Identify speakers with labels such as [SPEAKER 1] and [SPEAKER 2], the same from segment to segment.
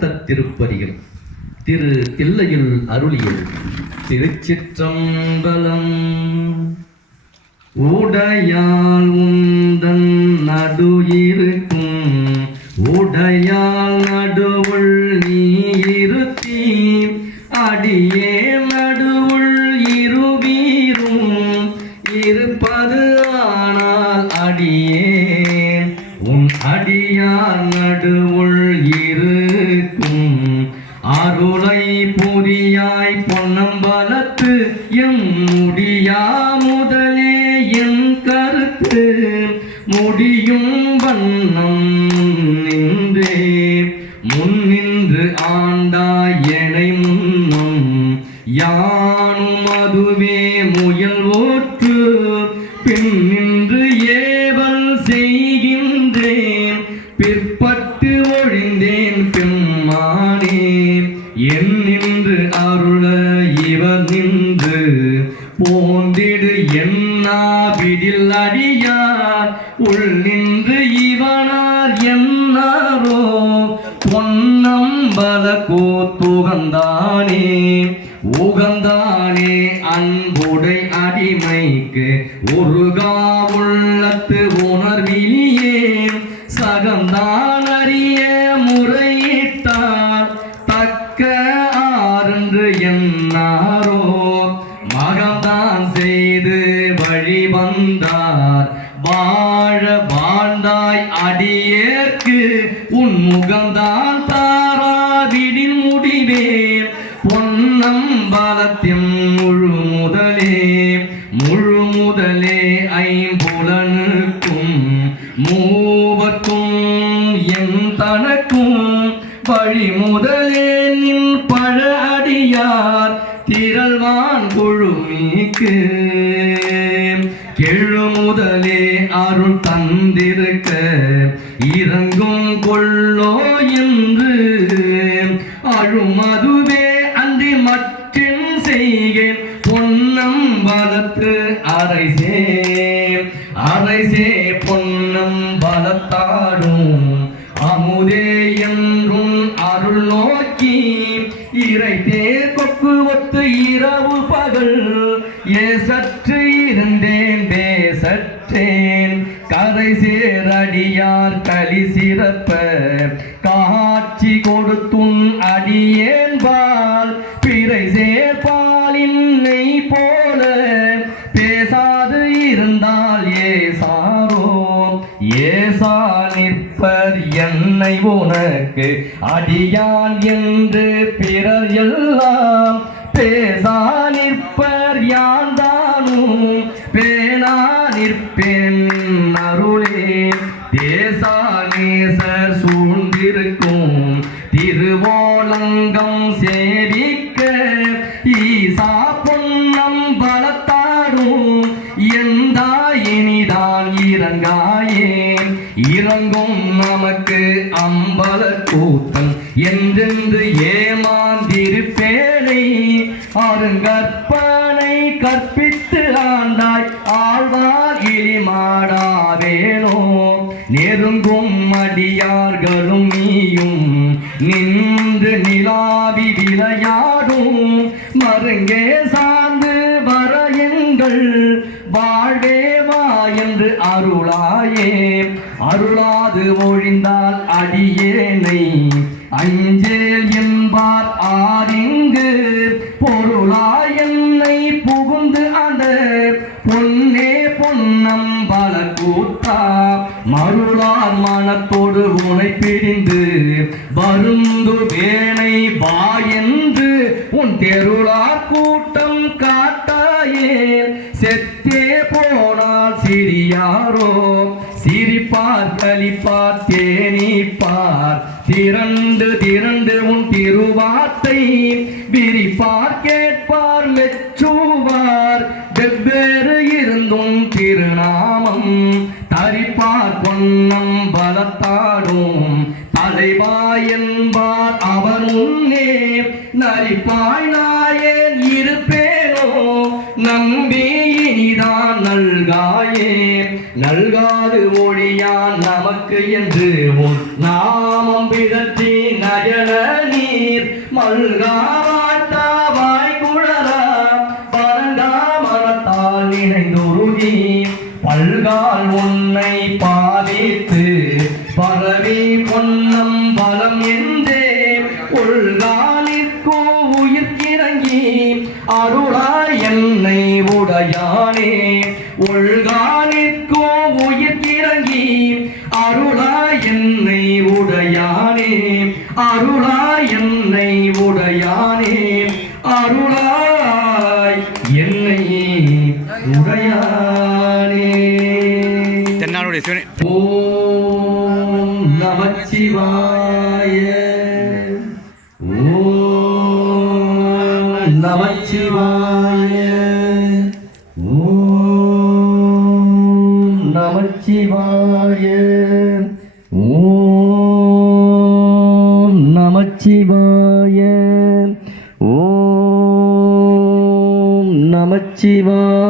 [SPEAKER 1] மூத்த திருப்பதிகம் திரு தில்லையில் அருளியல் திருச்சிற்றம்பலம். உடையால் உந்தன் நடு இருக்கும் உடையால் நடுவுள் நீ இருத்தி அடியே நடுவுள் இருவீரும் இரு முன்னின்று ஆண்டாய் எனை முன்னம் யானும் அதுவே முயல் ஓற்று பின்னின்று ஏவல் செய்கின்றேன் பிற்பட்டு ஒழிந்தேன் பெம்மானே என் நின்று அருள இவர் நின்று போந்திடு என்னாவிடில் அடியார் உள் நின்று பொன்னம்பல கூத்துகந்தானே உகந்தானே அன்புடை அடிமைக்கு உருகா உள்ளத்து முழு முதலே ஐம்புலனுக்கும் மூவர்க்கும் என் தனக்கும் வழி முதலே நின் பழ அடியார் திரள்வான் குழுமிக்கு. கெழு முதலே அருள் தந்திருக்க இறங்கும் கொள்ளோ என்று சற்று இருந்தேன் பேசற்றேன். கரை சேரடியார் களி சிறப்ப காட்சி கொடுத்துன் அடியேன்பால் பிறை சேர்பாலின் நெய் போல பேசாது இருந்தால் ஏசாரோ ஏசா நிற்பர் என்னை உனக்கு அடியான் என்று பிறர் எல்லாம் பேசார் என்றென்று ஏமாந்திருப்பேனை அருங்கற்பனை கற்பித்து ஆண்டாய் ஆழ்வார் மாடாவேனோ நெருங்கும் அடியார்களும் நீயும் நின்று நிலாவி விளையாடும். மருங்கே சார்ந்து வர எங்கள் வாழ்வேவா என்று அருளாயே. அருளாது ஒழிந்தால் அடியேனை அஞ்சேல் என்பார் ஆரிங்கு பொருளாய் என்னை புகுந்து அந்த பொன்னே பொன்னம் பல கூத்தா மருளார் மனத்தோடு உனை பிரிந்து வருந்து வேனை வா என்று உன் தெரு திரண்டு திரண்டு உன் திருவார்த்தை. விரிப்பார் கேட்பார் மெச்சுவார். வெவ்வேறு இருந்தும் திருநாமம். தரிப்பார் பொன்னம் பலத்தாடும் தலைவா என்பார் அவர் முன்னே நரிப்பாய் நாயன் இருப்பேனோ? நம்பி நல்காது மொழியான் நமக்கு என்று உன் நாமம் பிதற்றி நயன பல்காவாட்டா வாய்குழலா பரங்கா மரத்தால் இணைந்துருகி பல்கால் உன்னை பாதித்து பரவி பொன்னம் உடையானே
[SPEAKER 2] தென்னாடுடைய சிவனி.
[SPEAKER 1] ஓம் நமச்சிவாய. ஓம் நமச்சிவாய. ஓம் நமச்சிவாய. ஓம் நமச்சிவாய. ஓம் நமச்சிவாய.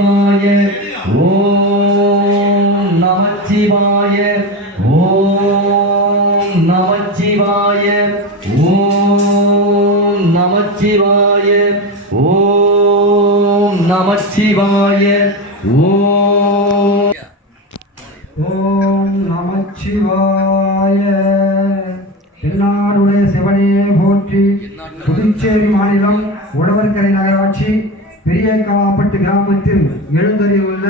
[SPEAKER 1] நமச்சிவாய ஓம் நமச்சிவாய ஓம் நமச்சிவாய ஓம் நமச்சிவாய ஓம் நமச்சிவாய ஓம் ஓம் நமச்சிவாய
[SPEAKER 3] தென்னாடுடைய சிவனையே போற்றி புதுச்சேரி மாநிலம் உழவர்கரை நகராட்சி பெரியக்காப்பட்டு கிராமத்தில் எழுந்தறியுள்ள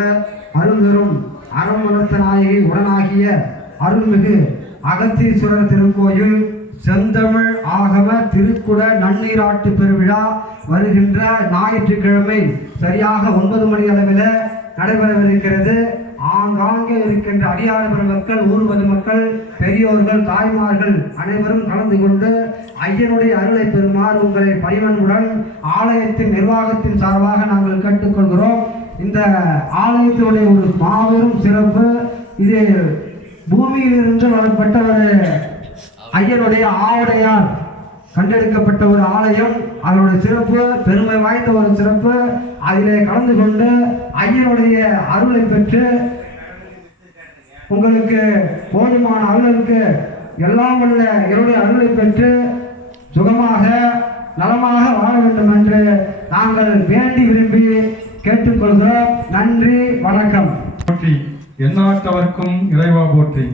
[SPEAKER 3] அருந்தரும் அறமுலத்த நாயகி உடனாகிய அருள்மிகு அகத்தீஸ்வரர் திருக்கோயில் செந்தமிழ் ஆகம திருக்குட நன்னீராட்டு பெருவிழா வருகின்ற ஞாயிற்றுக்கிழமை சரியாக ஒன்பது மணி அளவில் நடைபெறவிருக்கிறது. ஆங்காங்கே இருக்கின்ற அடியார் மக்கள் ஊர் பொதுமக்கள் பெரியோர்கள் தாய்மார்கள் அனைவரும் கலந்து கொண்டு ஐயனுடைய அருளை பெறுமாறு உங்களை பணிவன்புடன் ஆலயத்தின் நிர்வாகத்தின் சார்பாக நாங்கள் கேட்டுக்கொள்கிறோம். இந்த ஆலயத்தினுடைய ஒரு மாபெரும் சிறப்பு இது பூமியிலிருந்து வரப்பட்ட ஒரு ஐயனுடைய ஆவுடையார் கண்டெடுக்கப்பட்ட ஒரு ஆலயம். அதனுடைய சிறப்பு பெருமை வாய்ந்த ஒரு சிறப்பு. அதிலே கலந்து கொண்டு ஐயனுடைய அருளை பெற்று உங்களுக்கு போதுமான அருளுக்கு எல்லாம் உள்ள என்னுடைய அருளை பெற்று சுகமாக நலமாக வாழ வேண்டும் என்று நாங்கள் வேண்டி விரும்பி கேட்டுக்கொள்கிறோம். நன்றி வணக்கம்.
[SPEAKER 4] போற்றி எந்நாட்டவர்க்கும் இறைவா போற்றி.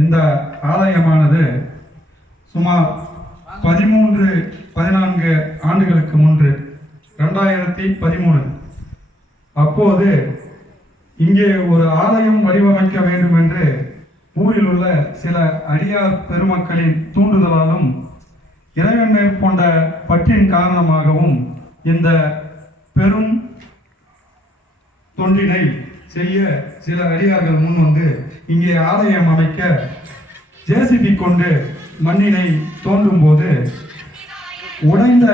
[SPEAKER 4] இந்த ஆலயமானது சுமார் பதிமூன்று பதினான்கு ஆண்டுகளுக்கு முன்று ரெண்டாயிரத்தி பதிமூணு. அப்போது இங்கே ஒரு ஆலயம் வடிவமைக்க வேண்டும் என்று ஊரில் உள்ள சில அடியார் பெருமக்களின் தூண்டுதலாலும் இறைவன் மேற்கொண்ட பற்றின் காரணமாகவும் இந்த பெரும் தொண்டினை செய்ய சில அடியார்கள் முன் வந்து இங்கே ஆலயம் அமைக்க ஜேசிபி கொண்டு மண்ணினை தோண்டும் போது உடைந்த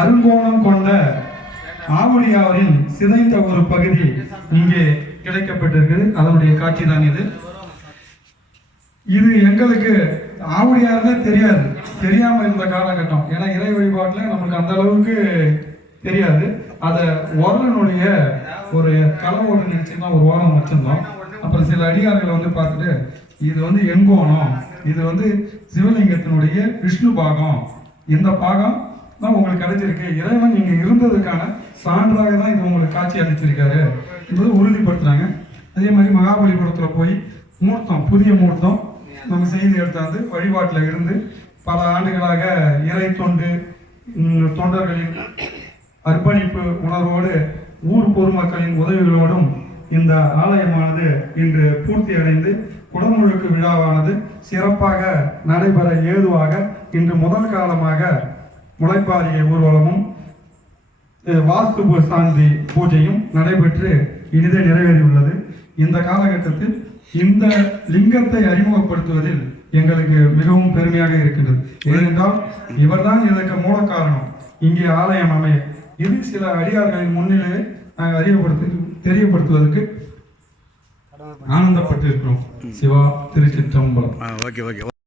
[SPEAKER 4] அருங்கோணம் கொண்ட ஆவுடையாரின் சிதைந்த ஒரு பகுதி இங்கே கிடைக்கப்பட்டிருக்குது அதனுடைய காட்சி தான் இது. இது எங்களுக்கு ஆவுடையாருன்னே தெரியாது. தெரியாம இருந்த காலகட்டம். ஏன்னா இறை வழிபாட்டுல நமக்கு அந்த அளவுக்கு தெரியாது. அதை உரலனுடைய ஒரு களவோடு நினைச்சுன்னா ஒரு ஓரம் வச்சிருந்தோம். அப்புறம் சில அடியார்களை வந்து பார்த்துட்டு இது வந்து எங்கோணம் இது வந்து சிவலிங்கத்தினுடைய விஷ்ணு பாகம் இந்த பாகம் தான் உங்களுக்கு கிடைச்சிருக்கு. இறைவன் இங்க இருந்ததுக்கான சான்றாக தான் இது உங்களுக்கு காட்சி அளிச்சிருக்காரு என்பதை உறுதிப்படுத்துறாங்க. அதே மாதிரி மகாபலிபுரத்தில் போய் மூர்த்தம் புதிய மூர்த்தம் நம்ம செய்து எடுத்தாந்து வழிபாட்டில் இருந்து பல ஆண்டுகளாக இறை தொண்டு தொண்டர்களின் அர்ப்பணிப்பு உணர்வோடு ஊர் பொதுமக்களின் உதவிகளோடும் இந்த ஆலயமானது இன்று பூர்த்தி அடைந்து குடமுழுக்கு விழாவானது சிறப்பாக நடைபெற ஏதுவாக இன்று முதல் காலமாக முளைப்பாரிய ஊர்வலமும் வாஸ்து சாந்தி பூஜையும் நடைபெற்று இனிதே நிறைவேறியுள்ளது. இந்த காலகட்டத்தில் இந்த லிங்கத்தை அறிமுகப்படுத்துவதில் எங்களுக்கு மிகவும் பெருமையாக இருக்கின்றது. ஏனென்றால் இவர்தான் இதற்கு மூல காரணம் இங்கே ஆலயம் அமைய. இது சில அடியார்களின் முன்னிலையை நாங்கள் அறிவுப்படுத்தி தெரியப்படுத்துவதற்கு ஆனந்தப்பட்டு இருக்கிறோம் சிவா திருச்சிற்றம்பலம்.
[SPEAKER 2] Okay okay.